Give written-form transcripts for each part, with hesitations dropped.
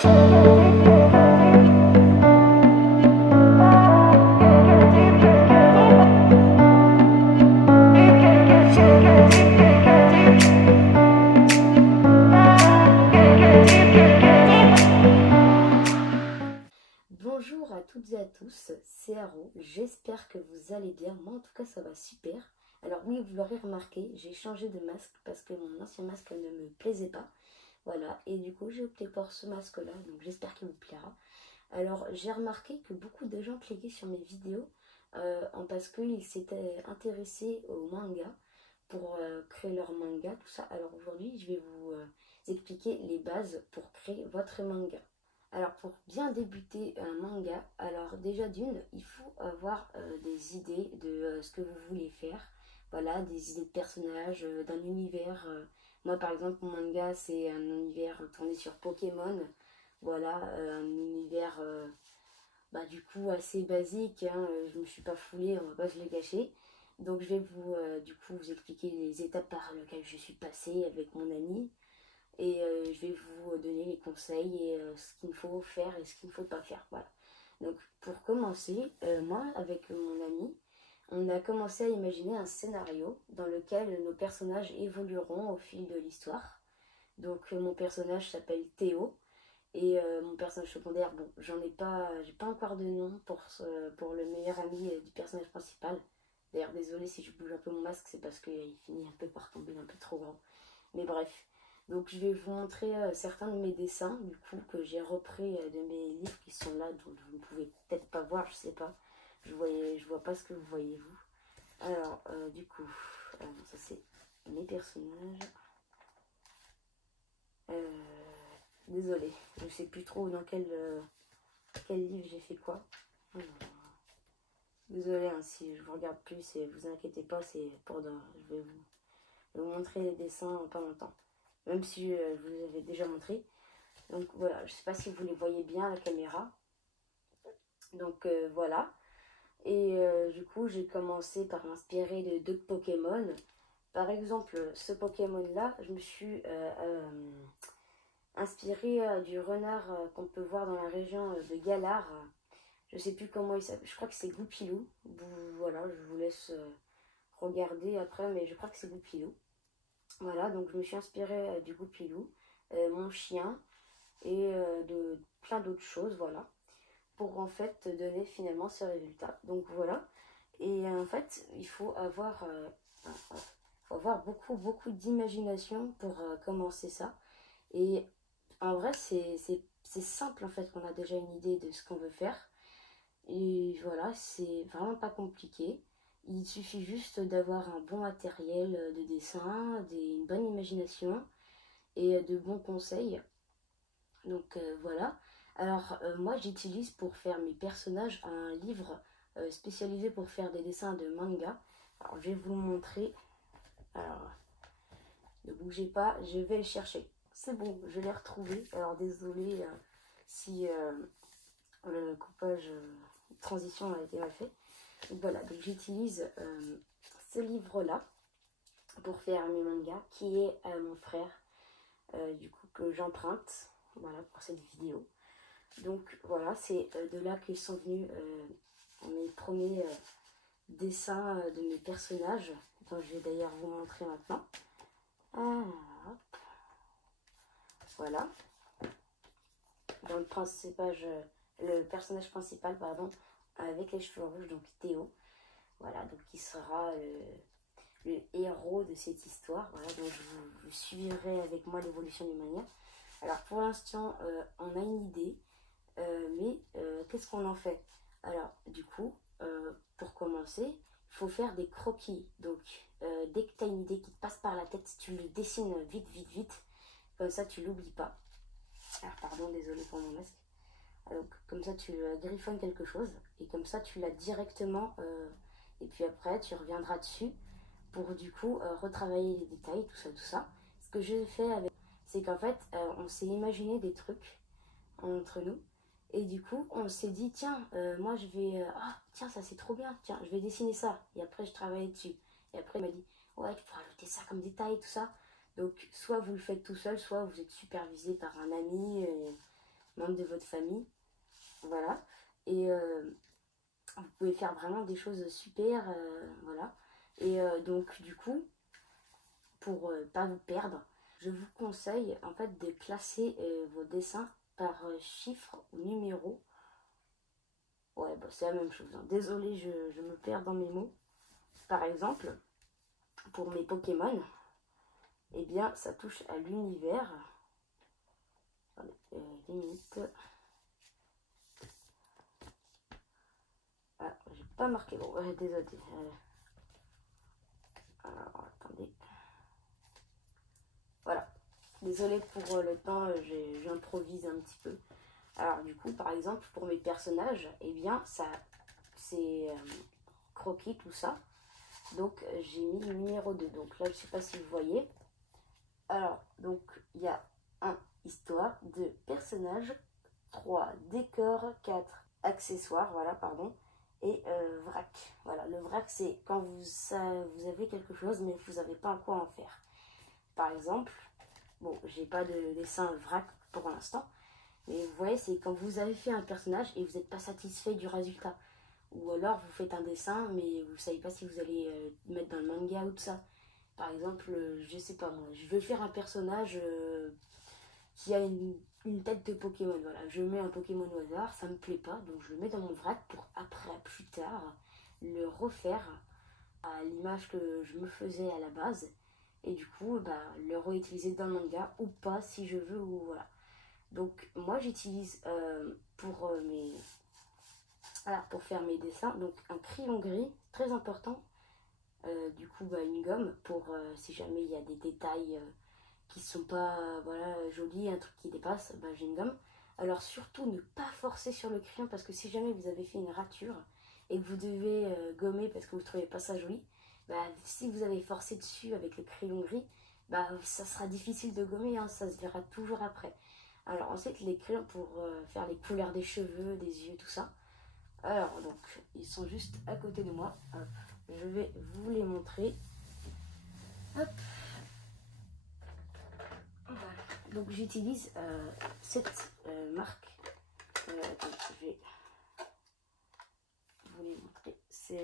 Bonjour à toutes et à tous, c'est Haro, j'espère que vous allez bien, moi en tout cas ça va super. Alors oui, vous l'aurez remarqué, j'ai changé de masque parce que mon ancien masque ne me plaisait pas. Voilà, et du coup j'ai opté pour ce masque là, donc j'espère qu'il vous plaira. Alors j'ai remarqué que beaucoup de gens cliquaient sur mes vidéos parce qu'ils s'étaient intéressés au manga pour créer leur manga, tout ça. Alors aujourd'hui je vais vous expliquer les bases pour créer votre manga. Alors pour bien débuter un manga, alors déjà d'une, il faut avoir des idées de ce que vous voulez faire. Voilà, des idées de personnages, d'un univers. Moi par exemple mon manga c'est un univers tourné sur Pokémon. Voilà, un univers du coup assez basique, hein, je me suis pas foulée, on va pas se le cacher. Donc je vais vous du coup vous expliquer les étapes par lesquelles je suis passée avec mon ami. Et je vais vous donner les conseils et ce qu'il faut faire et ce qu'il ne faut pas faire. Voilà. Donc pour commencer, moi avec mon ami, on a commencé à imaginer un scénario dans lequel nos personnages évolueront au fil de l'histoire. Donc mon personnage s'appelle Théo et mon personnage secondaire, bon, j'ai pas encore de nom pour le meilleur ami du personnage principal. D'ailleurs, désolé si je bouge un peu mon masque, c'est parce qu'il finit un peu par tomber un peu trop grand. Mais bref. Donc je vais vous montrer certains de mes dessins, du coup, que j'ai repris de mes livres qui sont là, donc vous ne pouvez peut-être pas voir, je sais pas. Je vois pas ce que vous voyez, vous. Alors, du coup, ça c'est mes personnages. Désolée, je sais plus trop dans quel livre j'ai fait quoi. Alors, désolée hein, si je vous regarde plus et vous inquiétez pas, c'est pour je vais vous montrer les dessins pas longtemps. Même si je vous les avais déjà montré. Donc voilà, je sais pas si vous les voyez bien à la caméra. Donc voilà. Et du coup, j'ai commencé par m'inspirer de d'autres Pokémon. Par exemple, ce Pokémon-là, je me suis inspiré du renard qu'on peut voir dans la région de Galar. Je sais plus comment il s'appelle. Je crois que c'est Goupilou. Voilà, je vous laisse regarder après, mais je crois que c'est Goupilou. Voilà, donc je me suis inspirée du Goupilou, mon chien et de plein d'autres choses, voilà, pour en fait donner finalement ce résultat. Donc voilà, et en fait il faut avoir beaucoup d'imagination pour commencer ça. Et en vrai c'est simple en fait, qu'on a déjà une idée de ce qu'on veut faire. Et voilà, c'est vraiment pas compliqué. Il suffit juste d'avoir un bon matériel de dessin, une bonne imagination et de bons conseils. Donc voilà. Alors moi j'utilise pour faire mes personnages un livre spécialisé pour faire des dessins de manga. Alors je vais vous le montrer. Alors ne bougez pas, je vais le chercher. C'est bon, je l'ai retrouvé. Alors désolé si le coupage transition a été mal fait. Donc voilà, donc j'utilise ce livre-là pour faire mes mangas, qui est mon frère, du coup, que j'emprunte, voilà, pour cette vidéo. Donc voilà, c'est de là que sont venus mes premiers dessins de mes personnages, dont je vais d'ailleurs vous montrer maintenant. Ah, hop. Voilà. Dans le personnage principal, pardon, avec les cheveux rouges, donc Théo. Voilà, donc il sera le héros de cette histoire. Voilà, donc vous suivrez avec moi l'évolution du manga. Alors pour l'instant, on a une idée, mais qu'est-ce qu'on en fait? Alors du coup, pour commencer, il faut faire des croquis. Donc dès que tu as une idée qui te passe par la tête, tu le dessines vite. Comme ça, tu l'oublies pas. Alors pardon, désolé pour mon masque. Donc comme ça, tu griffonnes quelque chose et comme ça, tu l'as directement. Et puis après, tu reviendras dessus pour du coup retravailler les détails, tout ça. Ce que j'ai fait avec, c'est qu'en fait, on s'est imaginé des trucs entre nous. Et du coup, on s'est dit, tiens, moi je vais... tiens, ça c'est trop bien, tiens, je vais dessiner ça. Et après, je travaillais dessus. Et après, il m'a dit, ouais, tu peux rajouter ça comme détail, tout ça. Donc, soit vous le faites tout seul, soit vous êtes supervisé par un ami. membres de votre famille. Voilà. Et vous pouvez faire vraiment des choses super. Voilà. Et donc du coup, pour pas vous perdre, je vous conseille en fait de classer vos dessins par chiffres ou numéros. Ouais, bah, c'est la même chose, hein. Désolée, je me perds dans mes mots. Par exemple, pour mes Pokémon, eh bien, ça touche à l'univers. Attendez, 10 minutes. Ah, j'ai pas marqué. Bon, désolé. Alors, attendez. Voilà. Désolée pour le temps, j'improvise un petit peu. Alors, du coup, par exemple, pour mes personnages, eh bien, ça, c'est croquis, tout ça. Donc, j'ai mis le numéro 2. Donc là, je sais pas si vous voyez. Alors, donc, il y a 1, histoire, 2, personnages, 3, décor, 4, accessoires, voilà, pardon, et vrac. Voilà, le vrac, c'est quand vous avez quelque chose, mais vous n'avez pas quoi en faire. Par exemple, bon, j'ai pas de dessin vrac pour l'instant, mais vous voyez, c'est quand vous avez fait un personnage et vous n'êtes pas satisfait du résultat. Ou alors, vous faites un dessin, mais vous savez pas si vous allez mettre dans le manga ou tout ça. Par exemple, je sais pas moi, je veux faire un personnage qui a une tête de Pokémon. Voilà, je mets un Pokémon au hasard, ça me plaît pas, donc je le mets dans mon vrac pour après, plus tard, le refaire à l'image que je me faisais à la base. Et du coup, bah, le réutiliser dans le manga ou pas si je veux, ou voilà. Donc moi j'utilise pour faire mes dessins, donc un crayon gris, très important. Du coup, bah, une gomme pour si jamais il y a des détails qui sont pas voilà, jolis, un truc qui dépasse, bah, j'ai une gomme. Alors surtout ne pas forcer sur le crayon parce que si jamais vous avez fait une rature et que vous devez gommer parce que vous ne trouvez pas ça joli, bah, si vous avez forcé dessus avec le crayon gris, bah, ça sera difficile de gommer, hein, ça se verra toujours après. Alors ensuite les crayons pour faire les couleurs des cheveux, des yeux, tout ça. Alors donc ils sont juste à côté de moi. Hop. Je vais vous les montrer. Hop. Voilà. Donc j'utilise cette marque. Donc, je vais vous les montrer.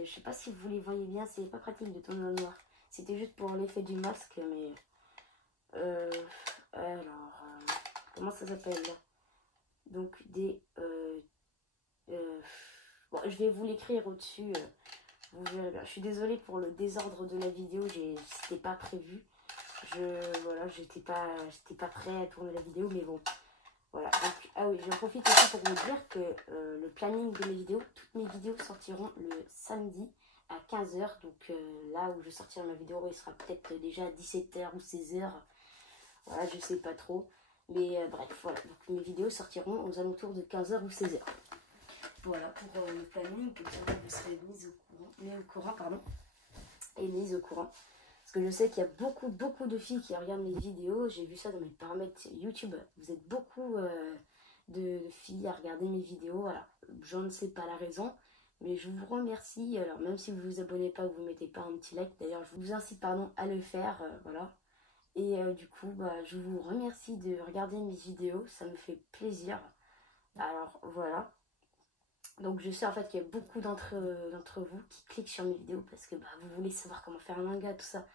Je sais pas si vous les voyez bien, c'est pas pratique de tourner dans le noir. C'était juste pour l'effet du masque, mais comment ça s'appelle? Donc des bon, je vais vous l'écrire au-dessus. Vous verrez bien. Je suis désolée pour le désordre de la vidéo, c'était pas prévu. Voilà, j'étais pas prêt à tourner la vidéo, mais bon. Voilà. Donc, ah oui, j'en profite aussi pour vous dire que le planning de mes vidéos, toutes mes vidéos sortiront le samedi à 15 h. Donc là où je sortirai ma vidéo, il sera peut-être déjà à 17 h ou 16 h. Voilà, je sais pas trop. Mais bref, voilà. Donc mes vidéos sortiront aux alentours de 15 h ou 16 h. Voilà pour le planning, comme ça vous serez mis au courant, et mise au courant. Parce que je sais qu'il y a beaucoup de filles qui regardent mes vidéos. J'ai vu ça dans mes paramètres YouTube. Vous êtes beaucoup de filles à regarder mes vidéos. Voilà, je ne sais pas la raison, mais je vous remercie. Alors même si vous vous abonnez pas ou vous mettez pas un petit like, d'ailleurs je vous incite à le faire. Voilà. Et du coup, bah, je vous remercie de regarder mes vidéos. Ça me fait plaisir. Alors voilà. Donc je sais en fait qu'il y a beaucoup d'entre vous qui cliquent sur mes vidéos parce que bah, vous voulez savoir comment faire un manga, tout ça.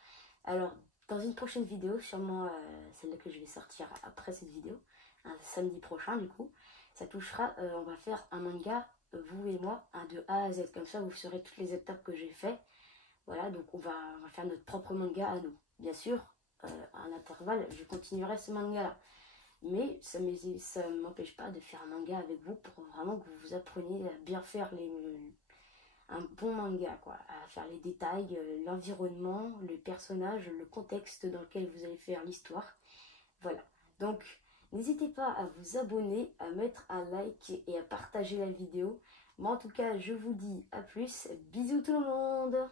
Alors dans une prochaine vidéo, sûrement celle-là que je vais sortir après cette vidéo, un samedi prochain du coup, ça touchera, on va faire un manga, vous et moi, de A à Z. Comme ça vous saurez toutes les étapes que j'ai fait. Voilà, donc on va faire notre propre manga à nous. Bien sûr, à un intervalle, je continuerai ce manga-là. Mais ça ne m'empêche pas de faire un manga avec vous pour vraiment que vous appreniez à bien faire un bon manga, quoi. À faire les détails, l'environnement, le personnage, le contexte dans lequel vous allez faire l'histoire. Voilà. Donc, n'hésitez pas à vous abonner, à mettre un like et à partager la vidéo. Moi, en tout cas, je vous dis à plus. Bisous tout le monde!